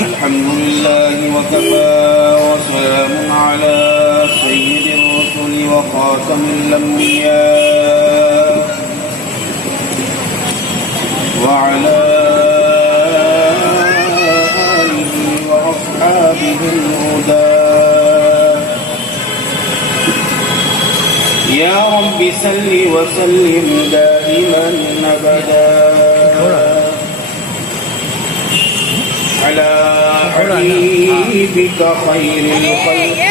अल्हम्दुलिल्लाहि वकफ़ा वस्सलामुन अला सय्यिदिर रसूलि व ख़ातमिल अंबिया व अला आलिहि व अस्हाबिहिल हुदा या रब्बि सल्लि व सल्लिम दाइमन अबदा अला हबीबिका खैरिल खल्क़ि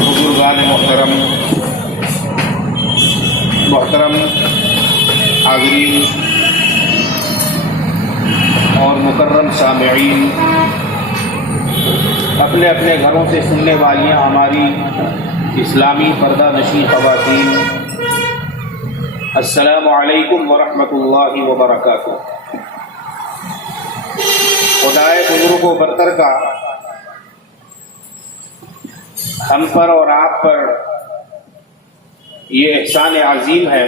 बुजुर्गान मोहतरम हाज़रीन और मुकर्रम सामिईन, अपने अपने घरों से सुनने वालियाँ हमारी इस्लामी पर्दा नशीं ख़वातीन, अस्सलामु अलैकुम व रहमतुल्लाहि व बरकातुहू। खुदाए बुज़ुर्गो बरतर का हम पर और आप पर ये एहसान अजीम है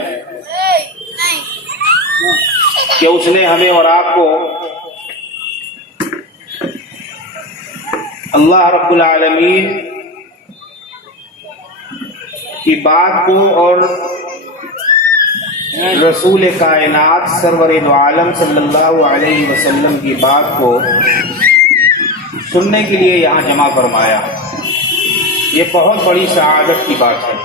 कि उसने हमें और आपको अल्लाह रब्बुल आलमीन की बात को और रसूल कायनात सरवर दो आलम सल्लल्लाहु अलैहि वसल्लम की बात को सुनने के लिए यहाँ जमा फरमाया। ये बहुत बड़ी सआदत की बात है।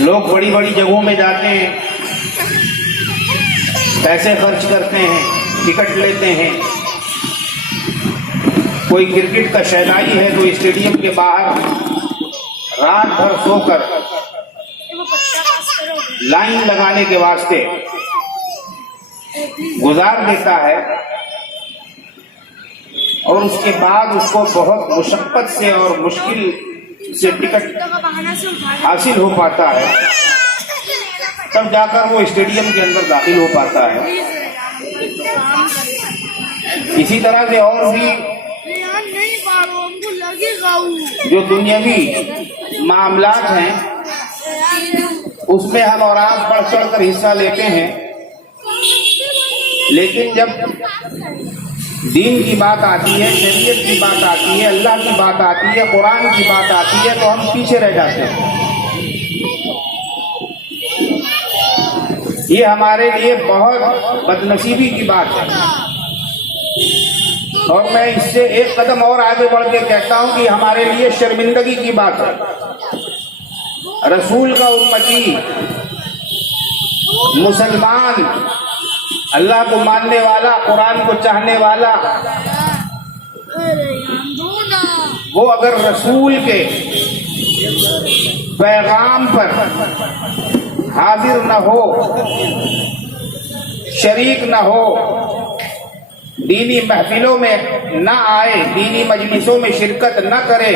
लोग बड़ी बड़ी जगहों में जाते हैं, पैसे खर्च करते हैं, टिकट लेते हैं। कोई क्रिकेट का शहनाई है तो स्टेडियम के बाहर रात भर सोकर लाइन लगाने के वास्ते गुजार देता है और उसके बाद उसको बहुत मुशक्कत से और मुश्किल से टिकट हासिल हो पाता है, तब जाकर वो स्टेडियम के अंदर दाखिल हो पाता है। इसी तरह से और भी जो दुनियावी मामलात हैं उसमें हम और आप बढ़ चढ़ कर हिस्सा लेते हैं, लेकिन जब दीन की बात आती है, शरीयत की बात आती है, अल्लाह की बात आती है, कुरान की बात आती है तो हम पीछे रह जाते हैं। ये हमारे लिए बहुत बदनसीबी की बात है और मैं इससे एक कदम और आगे बढ़ के कहता हूं कि हमारे लिए शर्मिंदगी की बात है। रसूल का उम्मती मुसलमान, अल्लाह को मानने वाला, कुरान को चाहने वाला, वो अगर रसूल के पैगाम पर हाजिर न हो, शरीक न हो, दीनी महफिलों में न आए, दीनी मजलिसों में शिरकत न करे,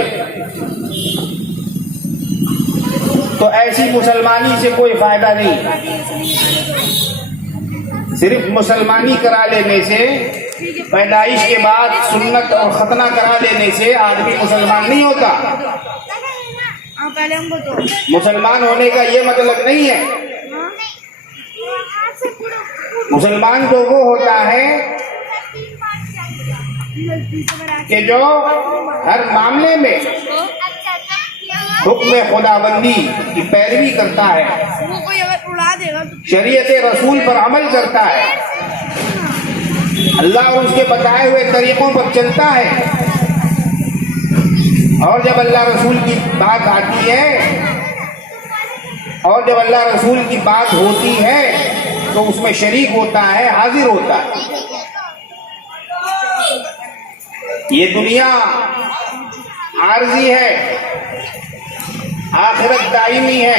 तो ऐसी मुसलमानी से कोई फायदा नहीं। सिर्फ मुसलमानी करा लेने से, पैदाइश के बाद सुन्नत और खतना करा लेने से आदमी मुसलमान नहीं होता। मुसलमान होने का ये मतलब नहीं है। मुसलमान तो वो होता है कि जो हर मामले में हुक्म खुदाबंदी की पैरवी करता है, शरीयत रसूल पर अमल करता है, अल्लाह और उसके बताए हुए तरीकों पर चलता है। और जब अल्लाह रसूल की बात आती है और जब अल्लाह रसूल की बात होती है तो उसमें शरीक होता है, हाजिर होता है। ये दुनिया आर्जी है, आखिरत दायमी है।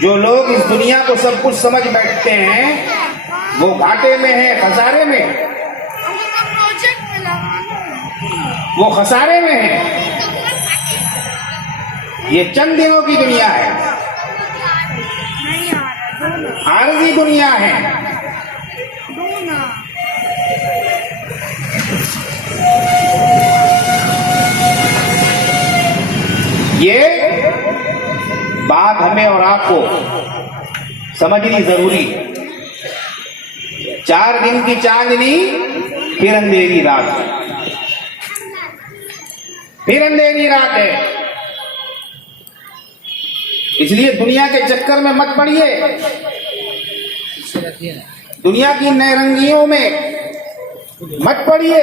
जो लोग इस दुनिया को सब कुछ समझ बैठते हैं वो घाटे में है, खसारे में, वो खसारे में है। ये चंद दिनों की दुनिया है, आर्जी दुनिया है। ये बात हमें और आपको समझनी जरूरी है। 4 दिन की चांदनी, फिर अंधेरी रात है, फिर अंधेरी रात है। इसलिए दुनिया के चक्कर में मत पड़िए, दुनिया की नैरंगियों में मत पड़िए,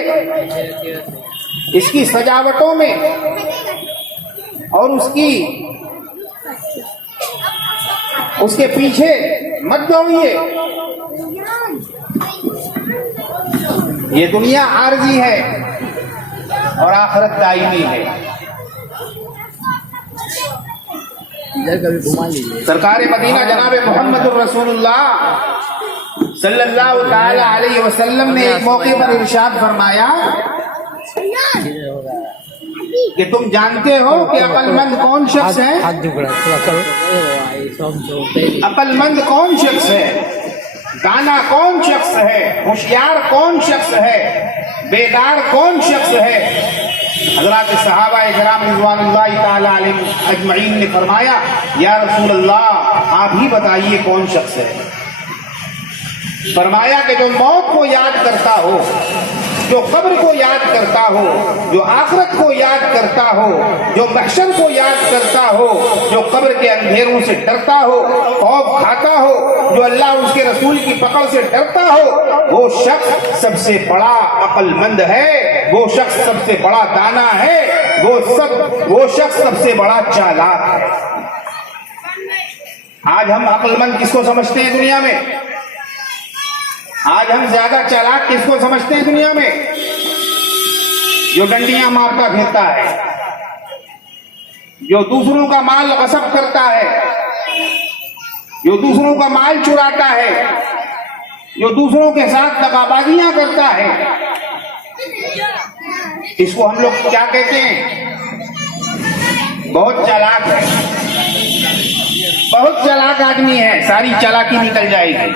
इसकी सजावटों में और उसके पीछे मत दौड़िए। ये दुनिया आर्जी है और आखिरत दायमी है। सरकार मदीना जनाब मोहम्मद रसूलुल्लाह सल्लल्लाहु ताला अलैहि वसल्लम ने एक मौके पर इरशाद फरमाया कि तुम जानते हो कि अक्लमंद कौन शख्स है? अक्लमंद कौन शख्स है? दाना कौन शख्स है? होशियार कौन शख्स है? बेदार कौन शख्स है? हज़रात सहाबा इकराम रिज़वानुल्लाहि ताला अलैहिम अजमईन ने फरमाया, या रसूल अल्लाह आप ही बताइए कौन शख्स है? फरमाया कि जो मौत को याद करता हो, जो कब्र को याद करता हो, जो आखिरत को याद करता हो, जो महशर को याद करता हो, जो कब्र के अंधेरों से डरता हो, खौफ खाता हो, जो अल्लाह उसके रसूल की पकड़ से डरता हो, वो शख्स सबसे बड़ा अक्लमंद है, वो शख्स सबसे बड़ा दाना है, वो शख्स सबसे बड़ा चालाक है। आज हम अक्लमंद किसको समझते हैं दुनिया में? आज हम ज्यादा चालाक किसको समझते हैं दुनिया में? जो डंडियां मारता फिरता है, जो दूसरों का माल गसब करता है, जो दूसरों का माल चुराता है, जो दूसरों के साथ दगाबाजियां करता है, इसको हम लोग क्या कहते हैं? बहुत चालाक है, बहुत चालाक आदमी है। सारी चालाकी निकल जाएगी,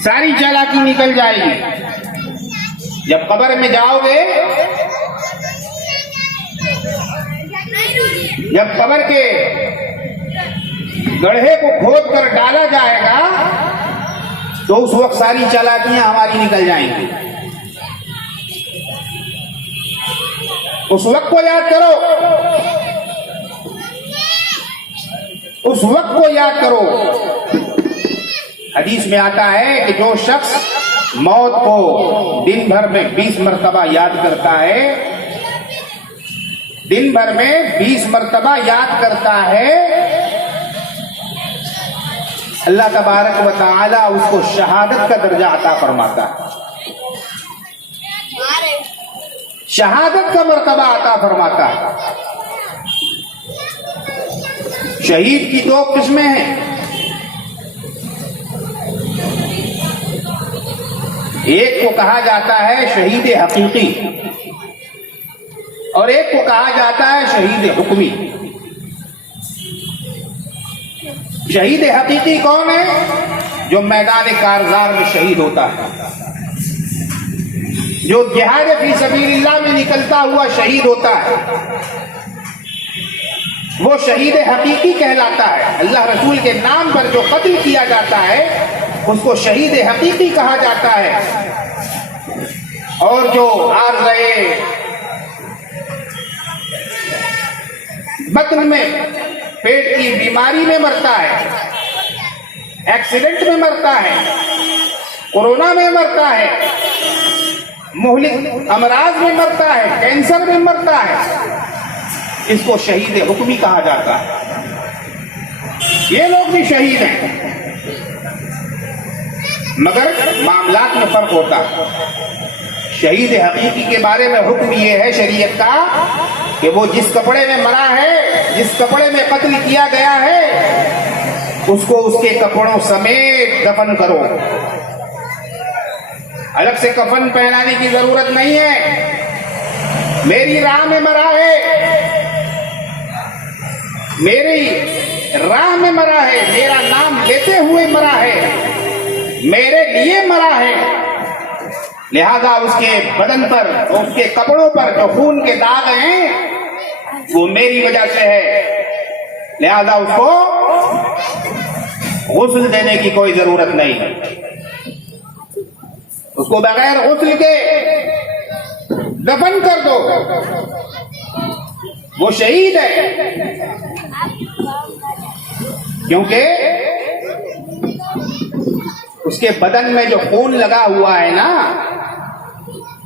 सारी चालाकी निकल जाएगी। जब कब्र में जाओगे, जब कब्र के गड्ढे को खोद कर डाला जाएगा तो उस वक्त सारी चालाकियां हमारी निकल जाएंगी। उस वक्त को याद करो, उस वक्त को याद करो। हदीस में आता है कि जो शख्स मौत को दिन भर में 20 मरतबा याद करता है, दिन भर में 20 मरतबा याद करता है, अल्लाह तबारक व तआला उसको शहादत का दर्जा अता फरमाता है, शहादत का मर्तबा अता फरमाता है। शहीद की 2 किस्में हैं। एक को कहा जाता है शहीद हकीकी और एक को कहा जाता है शहीद हुक्मी। शहीद हकीकी कौन है? जो मैदान कारजार में शहीद होता है, जो जिहाद फी सबीलिल्लाह में निकलता हुआ शहीद होता है, वो शहीद हकीकी कहलाता है। अल्लाह रसूल के नाम पर जो कत्ल किया जाता है उसको शहीद हकीकी कहा जाता है। और जो आर्ज़े बत्न में, पेट की बीमारी में मरता है, एक्सीडेंट में मरता है, कोरोना में मरता है, मुहलिक अमराज में मरता है, कैंसर में मरता है, इसको शहीद हुक्मी कहा जाता है। ये लोग भी शहीद हैं, मगर मामलात में फर्क होता है। शहीद हकीकी के बारे में हुक्म ये है शरीयत का कि वो जिस कपड़े में मरा है, जिस कपड़े में कत्ल किया गया है, उसको उसके कपड़ों समेत दफन करो। अलग से कफन पहनाने की जरूरत नहीं है। मेरी राह में मरा है, मेरी राह में मरा है, मेरा नाम लेते हुए मरा है, मेरे लिए मरा है, लिहाजा उसके बदन पर, उसके कपड़ों पर जो खून के दाग हैं वो मेरी वजह से है, लिहाजा उसको गुस्ल देने की कोई जरूरत नहीं है। उसको बगैर गुस्ल के दफन कर दो, वो शहीद है। क्योंकि उसके बदन में जो खून लगा हुआ है ना,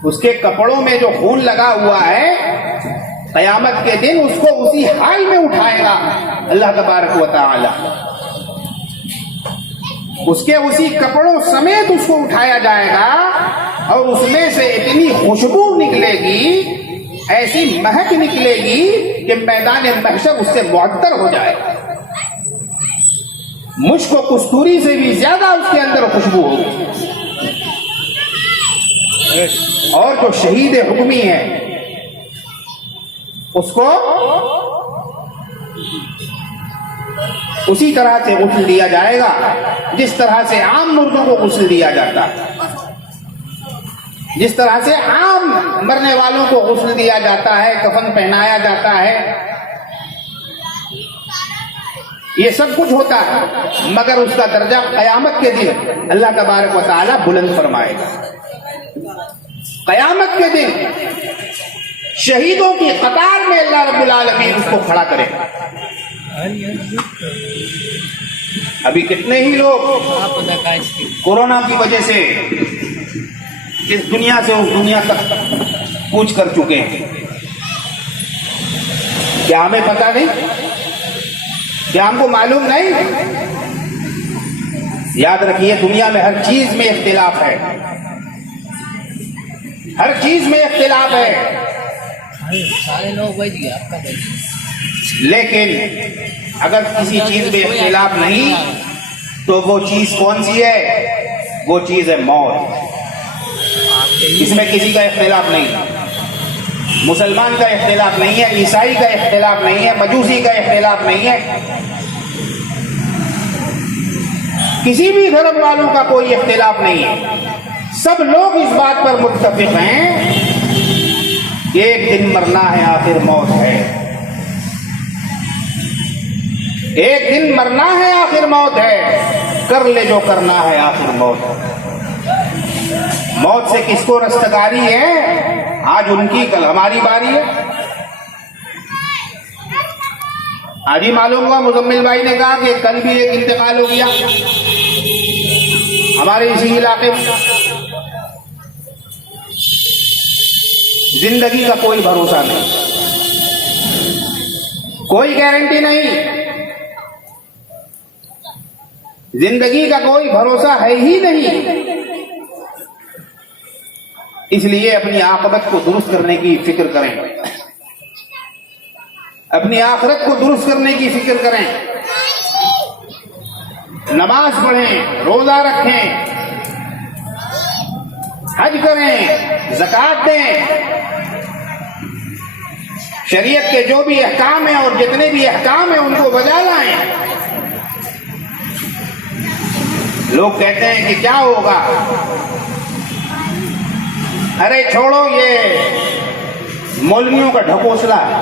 उसके कपड़ों में जो खून लगा हुआ है, कयामत के दिन उसको उसी हाल में उठाएगा अल्लाह तबारक व तआला। उसके उसी कपड़ों समेत उसको उठाया जाएगा और उसमें से इतनी खुशबू निकलेगी, ऐसी महक निकलेगी कि मैदान महशर उससे मुअत्तर हो जाएगा। मुश्क व कस्तूरी से भी ज्यादा उसके अंदर खुशबू होगी। और जो शहीद हुक्मी है उसको उसी तरह से गुस्ल दिया जाएगा जिस तरह से आम मुर्दों को गुस्ल दिया जाता है, जिस तरह से आम मरने वालों को गुस्ल दिया जाता है, कफन पहनाया जाता है। ये सब कुछ होता है, मगर उसका दर्जा कयामत के दिन अल्लाह तबारक व तआला बुलंद फरमाएगा। कयामत के दिन शहीदों की कतार में अल्लाह रब्बुल आलमीन उसको खड़ा करेगा। अभी कितने ही लोग कोरोना की वजह से इस दुनिया से उस दुनिया तक कूच कर चुके हैं। क्या हमें पता नहीं? क्या हमको मालूम नहीं? याद रखिए, दुनिया में हर चीज में इख्तिलाफ है, हर चीज में इख्तिलाफ है। सारे लोग बैठ गए आपका, लेकिन अगर किसी चीज में इख्तिलाफ नहीं तो वो चीज कौन सी है? वो चीज है मौत। इसमें किसी का इख्तिलाफ नहीं। मुसलमान का इख्तिलाफ नहीं है, ईसाई का इख्तिलाफ नहीं है, मजूसी का इख्तिलाफ नहीं है, किसी भी धर्म वालों का कोई इख्तिलाफ नहीं है। सब लोग इस बात पर मुत्तफिक हैं कि एक दिन मरना है, आखिर मौत है। एक दिन मरना है, आखिर मौत है। कर ले जो करना है, आखिर मौत है। मौत से किसको रस्तगारी है? आज उनकी, कल हमारी बारी है। आज ही मालूम हुआ, मुजम्मिल भाई ने कहा कि कल भी एक इंतकाल हो गया हमारे इसी इलाके में। जिंदगी का कोई भरोसा नहीं, कोई गारंटी नहीं, जिंदगी का कोई भरोसा है ही नहीं। इसलिए अपनी आक़िबत को दुरुस्त करने की फिक्र करें, अपनी आखिरत को दुरुस्त करने की फिक्र करें। नमाज पढ़ें, रोजा रखें, हज करें, ज़कात दें। शरीयत के जो भी अहकाम हैं और जितने भी अहकाम हैं उनको बजा लाएं। लोग कहते हैं कि क्या होगा? अरे छोड़ो, ये मौलवियों का ढकोसला है,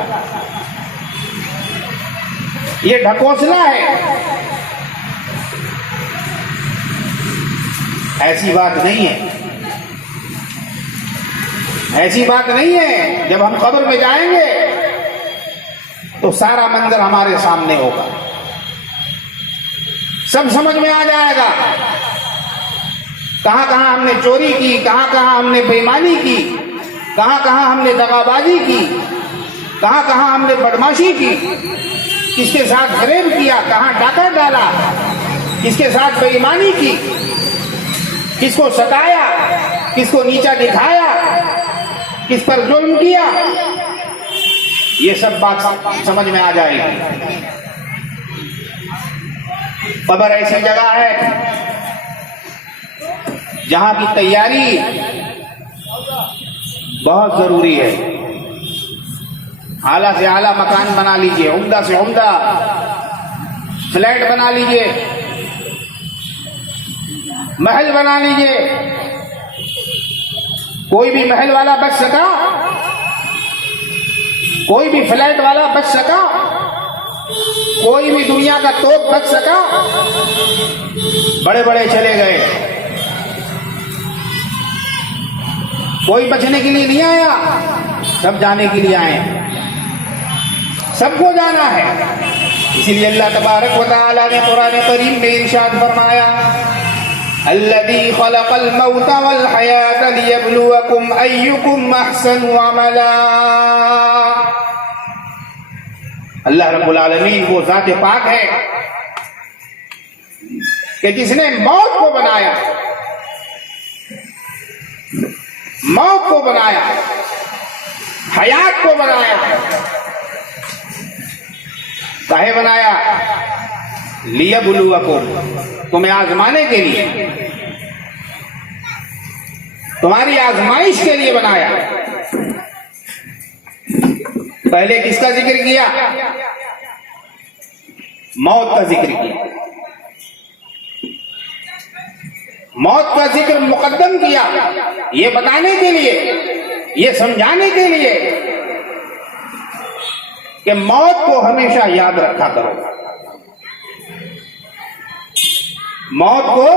ये ढकोसला है। ऐसी बात नहीं है, ऐसी बात नहीं है। जब हम कब्र में जाएंगे तो सारा मंजर हमारे सामने होगा, सब समझ में आ जाएगा। कहां कहां हमने चोरी की, कहां कहां हमने बेईमानी की, कहां कहां हमने दगाबाजी की। कहां कहां हमने बदमाशी की, किसके साथ फरेब किया, कहां डाका डाला, किसके साथ बेईमानी की, किसको सताया, किसको नीचा दिखाया, किस पर जुल्म किया, ये सब बात समझ में आ जाएगी। कब्र ऐसी जगह है जहां की तैयारी बहुत जरूरी है। आला से आला मकान बना लीजिए, उम्दा से उम्दा फ्लैट बना लीजिए, महल बना लीजिए। कोई भी महल वाला बच सका, कोई भी फ्लैट वाला बच सका, कोई भी दुनिया का तोप बच सका? बड़े बड़े चले गए, कोई बचने के लिए नहीं आया, सब जाने के लिए आए, सबको जाना है। इसीलिए अल्लाह तबारक व तआला ने कुरान करीम में इरशाद फरमाया, अल्लज़ी खलक़ल मौता वल हयाता लियब्लुवकुम अय्युकुम अहसनु अमला। अल्लाह रब्बुल आलमीन वो ज़ात पाक है कि जिसने मौत को बनाया, मौत को बनाया, हयात को बनाया। काहे बनाया? लियब्लुवकुम, तुम्हें आजमाने के लिए, तुम्हारी आजमाइश के लिए बनाया। पहले किसका जिक्र किया? मौत का जिक्र किया, मौत का जिक्र मुकद्दम किया, ये बताने के लिए, ये समझाने के लिए कि मौत को हमेशा याद रखा करो। मौत को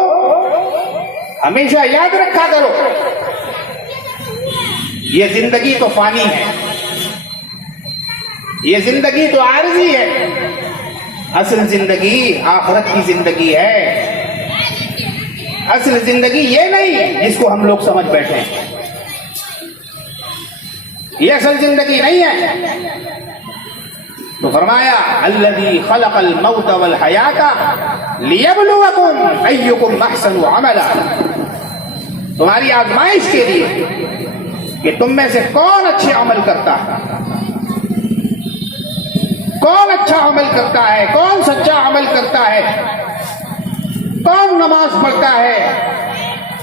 हमेशा याद रखा करो। ये जिंदगी तो फानी है, ये जिंदगी तो आरजी है, असल जिंदगी आखिरत की जिंदगी है। असल जिंदगी ये नहीं जिसको हम लोग समझ बैठे हैं, ये असल जिंदगी नहीं है। तो फरमाया अल्लज़ी खलक़ल मौत वल हयाता लियब्लुवकुम अय्युकुम अहसनु अमला, तुम्हारी आजमाइश के लिए कि तुम में से कौन अच्छे अमल करता है, कौन अच्छा अमल करता है, कौन सच्चा अमल करता है, कौन नमाज पढ़ता है,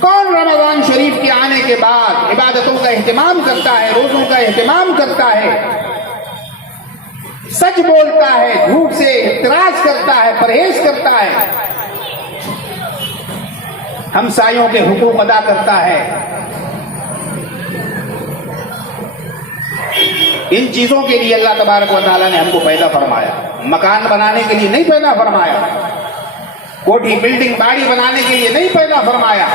कौन रमजान शरीफ के आने के बाद इबादतों का एहतिमाम करता है, रोजों का एहतिमाम करता है, सच बोलता है, झूठ से इतराज करता है, परहेज करता है, हमसायों के हुकूक अदा करता है। इन चीजों के लिए अल्लाह तबारक व तआला ने हमको पैदा फरमाया। मकान बनाने के लिए नहीं पैदा फरमाया, कोठी बिल्डिंग बाड़ी बनाने के लिए नहीं पैदा फरमाया।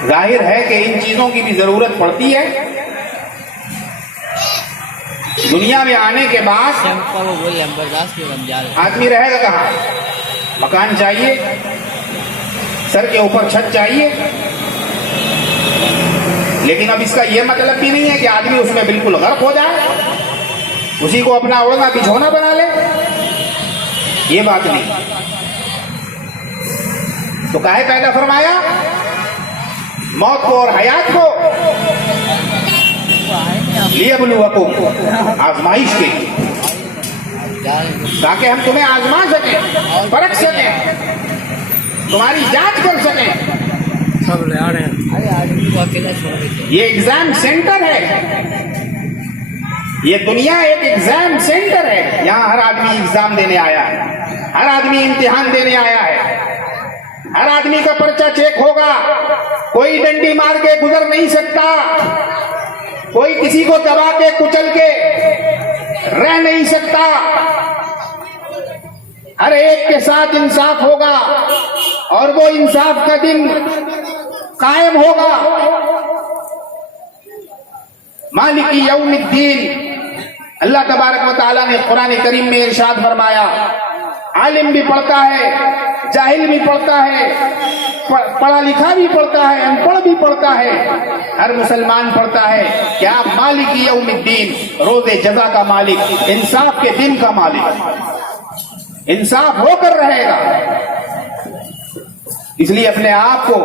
जाहिर है कि इन चीजों की भी जरूरत पड़ती है। दुनिया में आने के बाद आदमी रहेगा कहाँ? मकान चाहिए, सर के ऊपर छत चाहिए, लेकिन अब इसका यह मतलब भी नहीं है कि आदमी उसमें बिल्कुल गर्क हो जाए, उसी को अपना ओढ़ना बिछौना बना ले, ये बात नहीं। तो काहे पैदा फरमाया? मौत को और हयात को लियब्लुवकुम, आजमाइश के लिए, ताकि हम तुम्हें आजमा सकें, परख सकें, तुम्हारी जांच कर सकें। सब ले आ रहे हैं। अरे आदमी को अकेला छोड़ देते। ये एग्जाम सेंटर है, ये दुनिया एक एग्जाम सेंटर है। यहाँ हर आदमी एग्जाम देने आया है, हर आदमी इम्तिहान देने आया है, हर आदमी का पर्चा चेक होगा। कोई डंडी मार के गुजर नहीं सकता, कोई किसी को दबा के कुचल के रह नहीं सकता। हर एक के साथ इंसाफ होगा और वो इंसाफ का दिन कायम होगा। मालिकी यौमिद्दीन, अल्लाह तबारक व तआला ने कुरान करीम में इरशाद फरमाया। आलिम भी पढ़ता है, जाहिल भी पढ़ता है, पढ़ा लिखा भी पढ़ता है, अनपढ़ भी पढ़ता है, हर मुसलमान पढ़ता है कि आप मालिक यौमिद्दीन, रोजे जजा का मालिक, इंसाफ के दिन का मालिक, इंसाफ होकर रहेगा। इसलिए अपने आप को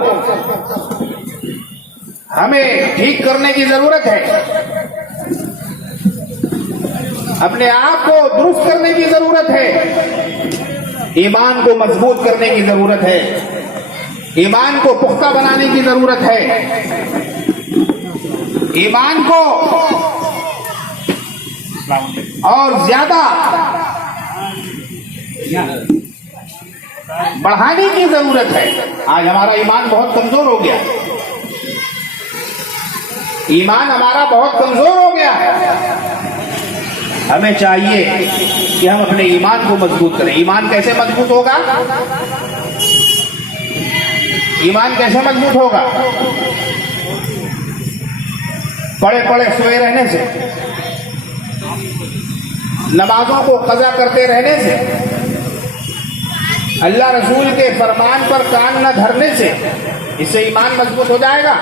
हमें ठीक करने की जरूरत है, अपने आप को दुरुस्त करने की जरूरत है, ईमान को मजबूत करने की जरूरत है, ईमान को पुख्ता बनाने की जरूरत है, ईमान को और ज्यादा बढ़ाने की जरूरत है। आज हमारा ईमान बहुत कमजोर हो गया, ईमान हमारा बहुत कमजोर हो गया है। हमें चाहिए कि हम अपने ईमान को मजबूत करें। ईमान कैसे मजबूत होगा? ईमान कैसे मजबूत होगा? पड़े पड़े सोए रहने से, नमाजों को कज़ा करते रहने से, अल्लाह रसूल के फरमान पर कान न धरने से, इससे ईमान मजबूत हो जाएगा?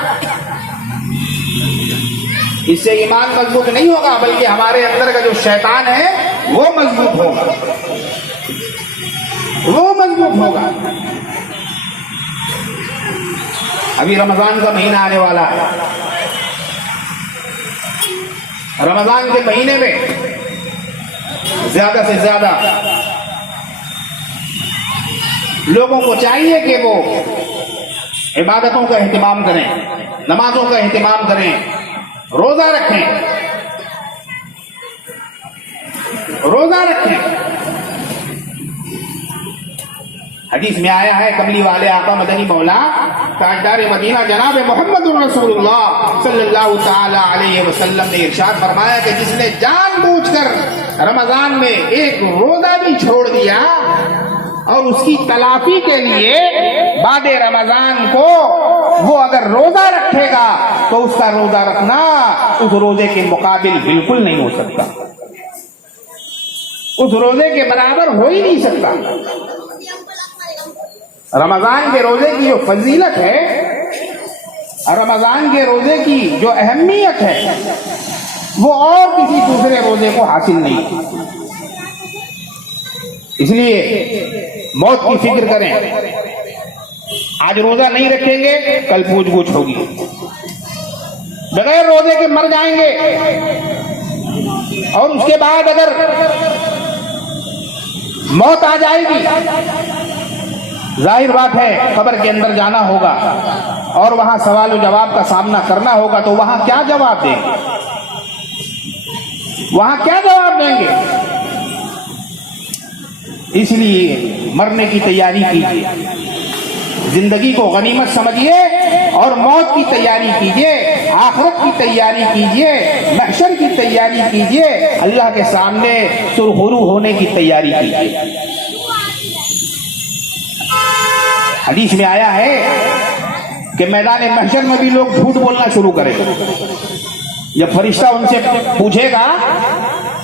इससे ईमान मजबूत नहीं होगा, बल्कि हमारे अंदर का जो शैतान है वो मजबूत होगा, वो मजबूत होगा। अभी रमजान का महीना आने वाला है। रमजान के महीने में ज्यादा से ज्यादा लोगों को चाहिए कि वो इबादतों का एहतिमाम करें, नमाजों का एहतिमाम करें, रोजा रखें, रोजा रखें। हदीस में आया है, कमली वाले आका मदनी मौला ताजदार मदीना जनाब मोहम्मद रसूलुल्लाह सल्लल्लाहु ताला अलैहि वसल्लम ने इरशाद फरमाया कि जिसने जानबूझकर रमजान में एक रोजा भी छोड़ दिया और उसकी तलाफी के लिए बाद रमजान को वो अगर रोजा रखेगा तो उसका रोजा रखना उस रोजे के मुकाबिल बिल्कुल नहीं हो सकता, उस रोजे के बराबर हो ही नहीं सकता। रमजान के रोजे की जो फजीलत है, रमजान के रोजे की जो अहमियत है, वो और किसी दूसरे रोजे को हासिल नहीं। इसलिए मौत की फिक्र करें। आज रोजा नहीं रखेंगे, कल पूछ गूछ होगी, बगैर रोजे के मर जाएंगे, और उसके बाद अगर मौत आ जाएगी, जाहिर बात है कब्र के अंदर जाना होगा और वहां सवाल जवाब का सामना करना होगा। तो वहां क्या जवाब देंगे? वहां क्या जवाब देंगे? इसलिए मरने की तैयारी कीजिए, जिंदगी को गनीमत समझिए और मौत की तैयारी कीजिए, आखिरत की तैयारी कीजिए, महशर की तैयारी कीजिए, अल्लाह के सामने सुरखरू होने की तैयारी कीजिए। हदीस में आया है कि मैदान महशर में भी लोग झूठ बोलना शुरू करें। जब फरिश्ता उनसे पूछेगा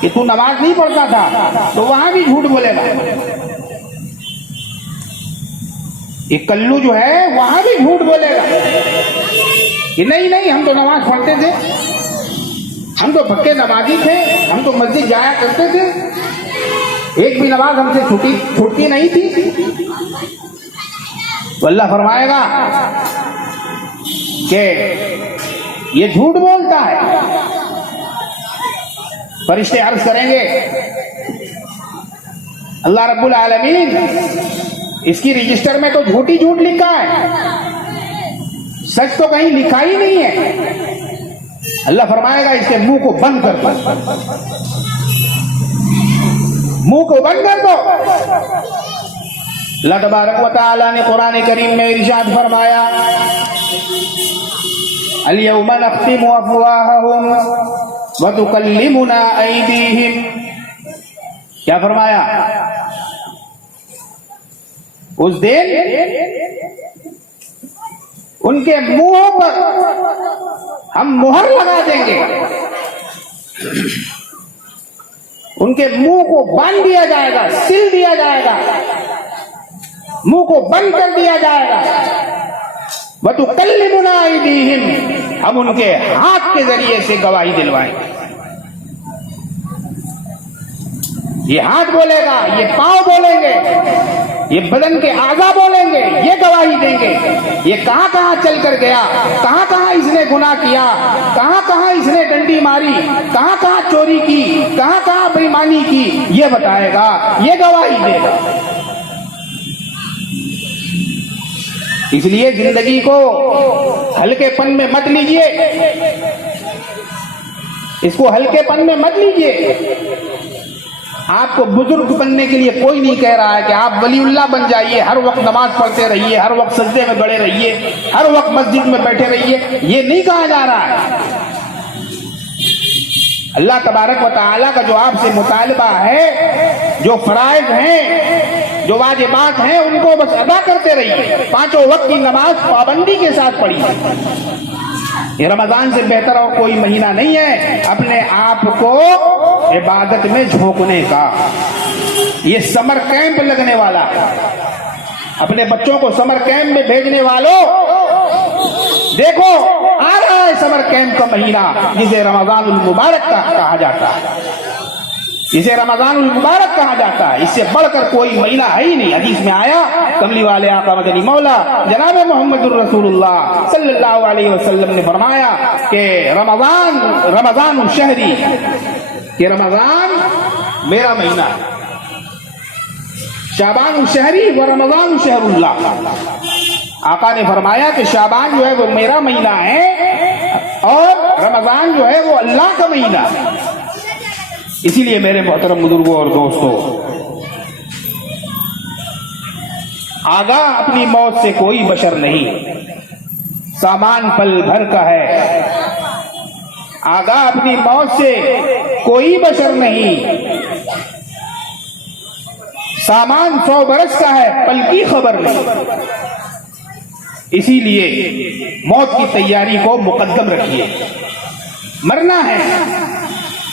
कि तू नमाज नहीं पढ़ता था, तो वहां भी झूठ बोलेगा। एक कल्लू जो है वहां भी झूठ बोलेगा कि नहीं नहीं, हम तो नमाज पढ़ते थे, हम तो पक्के नमाजी थे, हम तो मस्जिद जाया करते थे, एक भी नमाज हमसे छूटती नहीं थी। तो अल्लाह फरमाएगा कि ये झूठ बोलता है। फरिश्ते अर्ज करेंगे, अल्लाह रब्बुल आलमीन, इसकी रजिस्टर में तो झूठ ही झूठ लिखा है, सच तो कहीं लिखा ही नहीं है। अल्लाह फरमाएगा इसके मुंह को बंद कर दो, मुंह को बंद कर दो। अल्लाह तबारक व तआला ने कुरान करीम में इरशाद फरमाया, अल-यौमा नख्तिमु अफ़वाहहुम व तुकल्लिमुना ऐदीहिम। क्या फरमाया? उस दिन उनके मुंहों पर हम मुहर लगा देंगे, उनके मुंह को बांध दिया जाएगा, सिल दिया जाएगा। मुंह को बंद कर दिया जाएगा। वतुकल्लिमुना अयदीहिम, हम उनके हाथ के जरिए से गवाही दिलवाएंगे। ये हाथ बोलेगा, ये पांव बोलेंगे, ये बदन के आज़ा बोलेंगे, ये गवाही देंगे। ये कहां कहां चल कर गया, कहां कहां इसने गुनाह किया, कहां कहां इसने डंडी मारी, कहां कहां चोरी की, कहां कहां बेईमानी की, ये बताएगा, ये गवाही देगा। इसलिए जिंदगी को हल्केपन में मत लीजिए, इसको हल्केपन में मत लीजिए। आपको बुजुर्ग बनने के लिए कोई नहीं कह रहा है कि आप वलीउल्लाह बन जाइए, हर वक्त नमाज पढ़ते रहिए, हर वक्त सजदे में गड़े रहिए, हर वक्त मस्जिद में बैठे रहिए, ये नहीं कहा जा रहा है। अल्लाह तबारक व तआला का जो आपसे मुतालबा है, जो फराइज हैं, जो वाजिबात हैं, उनको बस अदा करते रहिए। 5 वक्त की नमाज पाबंदी के साथ पढ़िए। ये रमजान से बेहतर और कोई महीना नहीं है अपने आप को इबादत में झोंकने का। ये समर कैंप लगने वाला है। अपने बच्चों को समर कैंप में भेजने वालों, देखो आ रहा है समर कैंप का महीना, जिसे रमजानुल मुबारक कहा जाता है, इसे रमजानुल मुबारक कहा जाता है। इससे बढ़कर कोई महीना है ही नहीं। हदीस में आया, कमली वाले आका मदनी मौला जनाब मोहम्मदुर रसूलुल्लाह सल्लल्लाहु अलैहि वसल्लम ने फरमाया कि रमजान शहरी, कि रमजान मेरा महीना है। शाबान शहरी व रमजान शहरुल्लाह। आका ने फरमाया कि शाबान जो है वो मेरा महीना है और रमजान जो है वो अल्लाह का महीना है। इसीलिए मेरे मोहतरम बुजुर्गों और दोस्तों, आगा अपनी मौत से कोई बशर नहीं, सामान पल भर का है। आगा अपनी मौत से कोई बशर नहीं, सामान 100 बरस का है, पल की खबर नहीं। इसीलिए मौत की तैयारी को मुकद्दम रखिए। मरना है,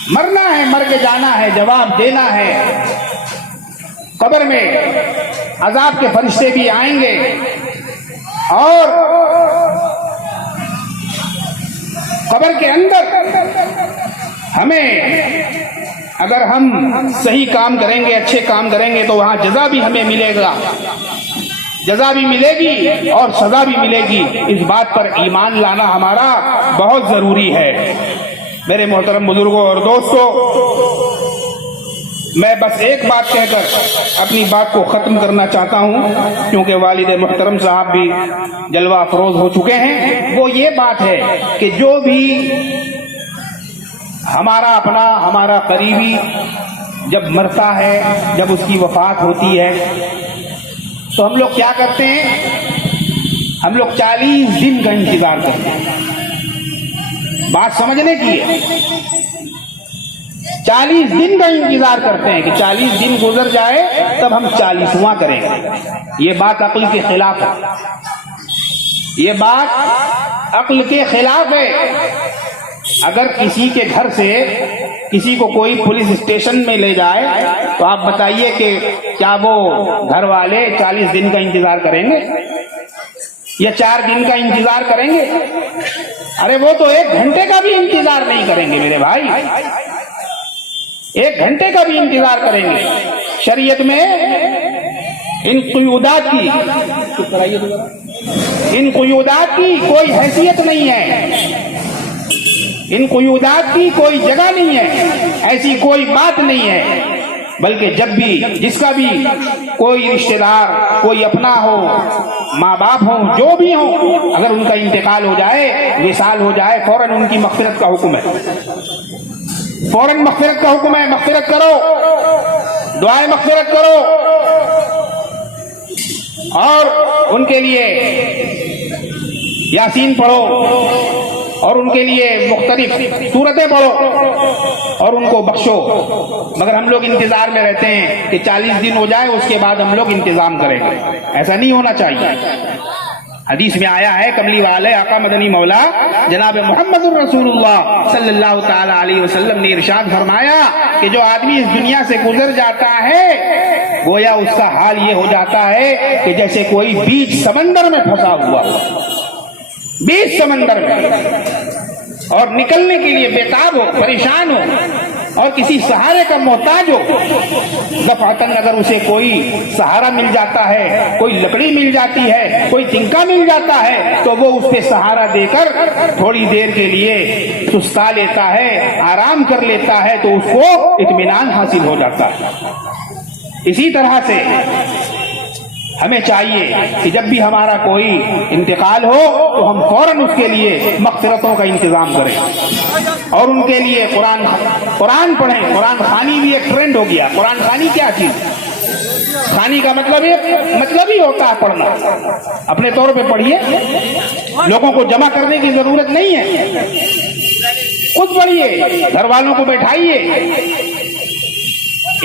मरना है, मर के जाना है, जवाब देना है। कब्र में अजाब के फरिश्ते भी आएंगे और कब्र के अंदर हमें, अगर हम सही काम करेंगे, अच्छे काम करेंगे, तो वहां जजा भी हमें मिलेगा, जजा भी मिलेगी और सजा भी मिलेगी। इस बात पर ईमान लाना हमारा बहुत जरूरी है। मेरे मोहतरम बुजुर्गों और दोस्तों, मैं बस एक बात कहकर अपनी बात को खत्म करना चाहता हूं, क्योंकि वालिद मोहतरम साहब भी जलवा अफरोज हो चुके हैं। वो ये बात है कि जो भी हमारा अपना, हमारा करीबी जब मरता है, जब उसकी वफात होती है, तो हम लोग क्या करते हैं? हम लोग 40 दिन का इंतजार करते हैं। बात समझने की है। 40 दिन का इंतजार करते हैं कि 40 दिन गुजर जाए तब हम 40वां करेंगे। ये बात अक्ल के खिलाफ है, ये बात अक्ल के खिलाफ है। अगर किसी के घर से किसी को कोई पुलिस स्टेशन में ले जाए तो आप बताइए कि क्या वो घर वाले 40 दिन का इंतजार करेंगे या 4 दिन का इंतजार करेंगे? अरे वो तो 1 घंटे का भी इंतजार नहीं करेंगे मेरे भाई, 1 घंटे का भी इंतजार करेंगे। शरीयत में इन कुयूदात की कोई हैसियत नहीं है, इन कुयूदात की कोई जगह नहीं है, ऐसी कोई बात नहीं है। बल्कि जब भी जिसका भी कोई रिश्तेदार, कोई अपना हो, माँ बाप हो, जो भी हो, अगर उनका इंतकाल हो जाए, विसाल हो जाए, फौरन उनकी मग़फ़िरत का हुक्म है, फौरन मग़फ़िरत का हुक्म है। मग़फ़िरत करो, दुआए मग़फ़िरत करो और उनके लिए यासीन पढ़ो और उनके लिए मुख्तलिफ सूरतें पढ़ो और उनको बख्शो। मगर हम लोग इंतजार में रहते हैं कि 40 दिन हो जाए उसके बाद हम लोग इंतजाम करेंगे। ऐसा नहीं होना चाहिए। हदीस में आया है, कमली वाले आका मदनी मौला जनाब मोहम्मद रसूलुल्लाह सल्लल्लाहु ताला अलैहि वसल्लम ने इरशाद फरमाया कि जो आदमी इस दुनिया से गुजर जाता है गोया उसका हाल ये हो जाता है कि जैसे कोई बीच समंदर में फंसा हुआ, बीच समंदर में, और निकलने के लिए बेताब हो, परेशान हो और किसी सहारे का मोहताज हो। दफातन अगर उसे कोई सहारा मिल जाता है, कोई लकड़ी मिल जाती है, कोई तिनका मिल जाता है, तो वो उस पे सहारा देकर थोड़ी देर के लिए सुस्ता लेता है, आराम कर लेता है, तो उसको इत्मीनान हासिल हो जाता है। इसी तरह से हमें चाहिए कि जब भी हमारा कोई इंतकाल हो तो हम फौरन उसके लिए मग़फ़िरतों का इंतजाम करें और उनके लिए कुरान पढ़ें। कुरान खानी भी एक ट्रेंड हो गया। कुरान खानी क्या चीज? खानी का मतलब ही होता है पढ़ना। अपने तौर पे पढ़िए, लोगों को जमा करने की जरूरत नहीं है, खुद पढ़िए, घर वालों को बैठाइए।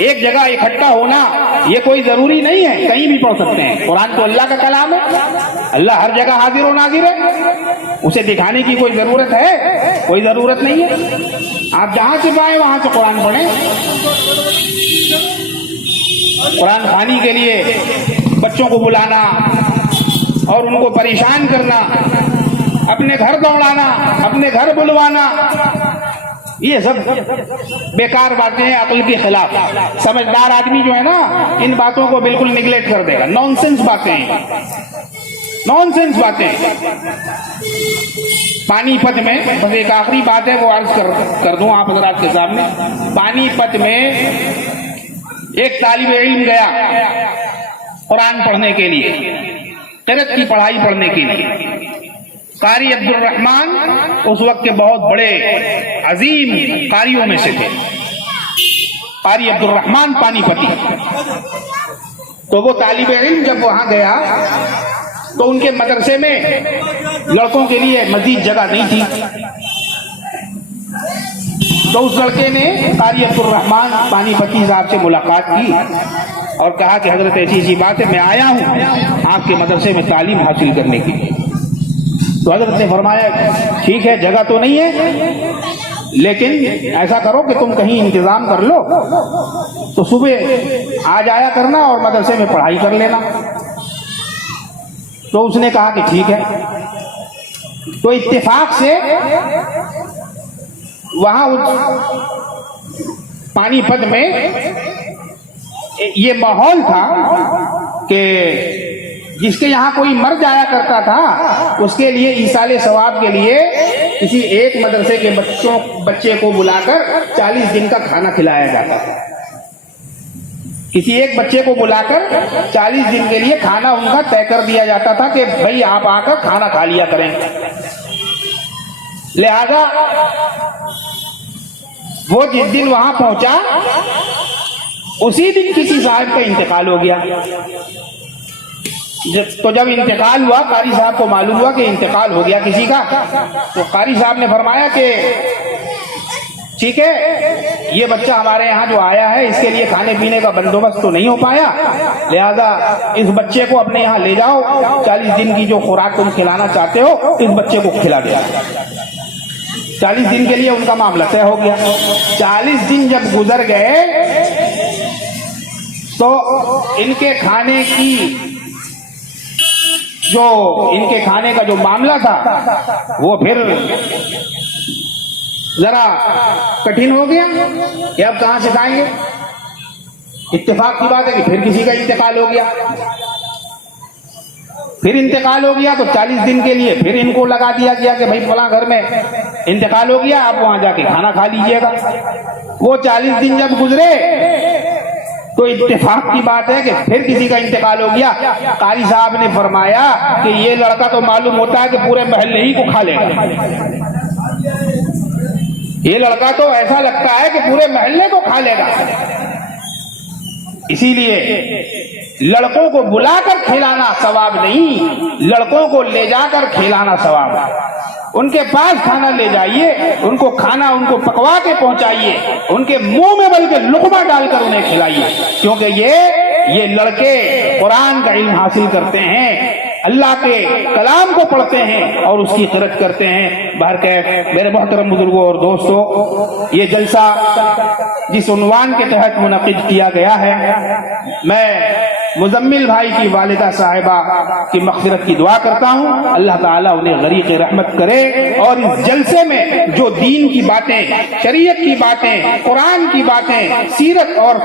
एक जगह इकट्ठा होना ये कोई जरूरी नहीं है, कहीं भी पढ़ सकते हैं। कुरान तो अल्लाह का कलाम है, अल्लाह हर जगह हाजिर और नाजिर है, उसे दिखाने की कोई जरूरत है? कोई जरूरत नहीं है। आप जहां से पाए वहां से कुरान पढ़ें। कुरान खानी के लिए बच्चों को बुलाना और उनको परेशान करना, अपने घर दौड़ाना, अपने घर बुलवाना, ये सब बेकार बातें हैं, अक्ल के खिलाफ। समझदार आदमी जो है ना, इन बातों को बिल्कुल निगलेक्ट कर देगा। नॉनसेंस बातें, नॉनसेंस बातें। पानीपत में बस एक आखिरी बात है, वो अर्ज कर दूं आप हज़रात के सामने। पानीपत में एक तालिब इल्म गया कुरान पढ़ने के लिए, क़िरात की पढ़ाई पढ़ने के लिए। कारी अब्दुल रहमान उस वक्त के बहुत बड़े अजीम कारियों में से थे। कारी अब्दुल रहमान पानीपती। तो वो तालिब इल्म जब वहां गया तो उनके मदरसे में लड़कों के लिए मजीद जगह नहीं थी। तो उस लड़के ने कारी अब्दुल रहमान पानीपती साहब से मुलाकात की और कहा कि हजरत ऐसी ऐसी बात है, मैं आया हूं आपके मदरसे में तालीम हासिल करने के लिए। तो हजरत ने फरमाया ठीक है, जगह तो नहीं है, लेकिन ऐसा करो कि तुम कहीं इंतजाम कर लो, तो सुबह आ जाया करना और मदरसे में पढ़ाई कर लेना। तो उसने कहा कि ठीक है। तो इत्तेफाक से वहां पानीपत में ये माहौल था कि जिसके यहाँ कोई मर जाया करता था उसके लिए ईसाले सवाब के लिए किसी एक मदरसे के बच्चे को बुलाकर 40 दिन का खाना खिलाया जाता था। किसी एक बच्चे को बुलाकर 40 दिन के लिए खाना उनका तय कर दिया जाता था कि भाई आप आकर खाना खा लिया करें। लिहाजा वो जिस दिन वहां पहुंचा उसी दिन किसी साहब का इंतकाल हो गया। तो जब इंतकाल हुआ, कारी साहब को मालूम हुआ कि इंतकाल हो गया किसी का, तो कारी साहब ने फरमाया कि ठीक है, ये बच्चा हमारे यहाँ जो आया है इसके लिए खाने पीने का बंदोबस्त तो नहीं हो पाया, लिहाजा इस बच्चे को अपने यहाँ ले जाओ, 40 दिन की जो खुराक तुम खिलाना चाहते हो इस बच्चे को खिला दो। 40 दिन के लिए उनका मामला तय हो गया। 40 दिन जब गुजर गए तो इनके खाने का जो मामला था वो फिर जरा कठिन हो गया कि अब कहां से खाएंगे। इत्तेफाक की बात है कि फिर किसी का इंतकाल हो गया। फिर इंतकाल हो गया तो 40 दिन के लिए फिर इनको लगा दिया गया कि भाई फलां घर में इंतकाल हो गया, आप वहां जाके खाना खा लीजिएगा। वो 40 दिन जब गुजरे तो इत्तेफाक की बात है कि फिर किसी का इंतकाल हो गया। कारी साहब ने फरमाया कि ये लड़का तो मालूम होता है कि पूरे महल्ले ही को खा लेगा। ये लड़का तो ऐसा लगता है कि पूरे महल्ले को खा लेगा। इसीलिए लड़कों को बुलाकर खिलाना सवाब नहीं, लड़कों को ले जाकर खिलाना सवाब है। उनके पास खाना ले जाइए, उनको खाना उनको पकवा के पहुंचाइए, उनके मुंह में बल्कि लुक़मा डालकर उन्हें खिलाइए, क्योंकि ये लड़के कुरान का इल्म हासिल करते हैं, अल्लाह के कलाम को पढ़ते हैं और उसकी क़िरात करते हैं। बहरकैफ मेरे मोहतरम बुजुर्गों और दोस्तों, ये जलसा जिस उन्वान के तहत मुनक़िद किया गया है, मैं मुजम्मिल भाई की वालिदा साहिबा की मग़फ़िरत की दुआ करता हूँ। अल्लाह ताला उन्हें गरीक़ रहमत करे और इस जलसे में जो दीन की बातें, शरीयत की बातें, कुरान की बातें, सीरत और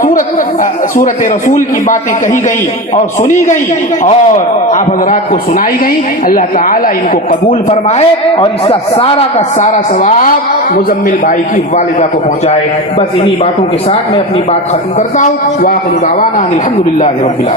सूरत रसूल की बातें कही गई और सुनी गई और आप हज़रात को सुनाई गई, अल्लाह ताला इनको कबूल फरमाए और इसका सारा का सारा सवाब मुजम्मिल भाई की वालिदा को पहुँचाए। बस इन्हीं बातों के साथ मैं अपनी बात खत्म करता हूँ। वाखिर दावाना अनिल हम्दुलिल्लाहि रब्बिल आलमीन।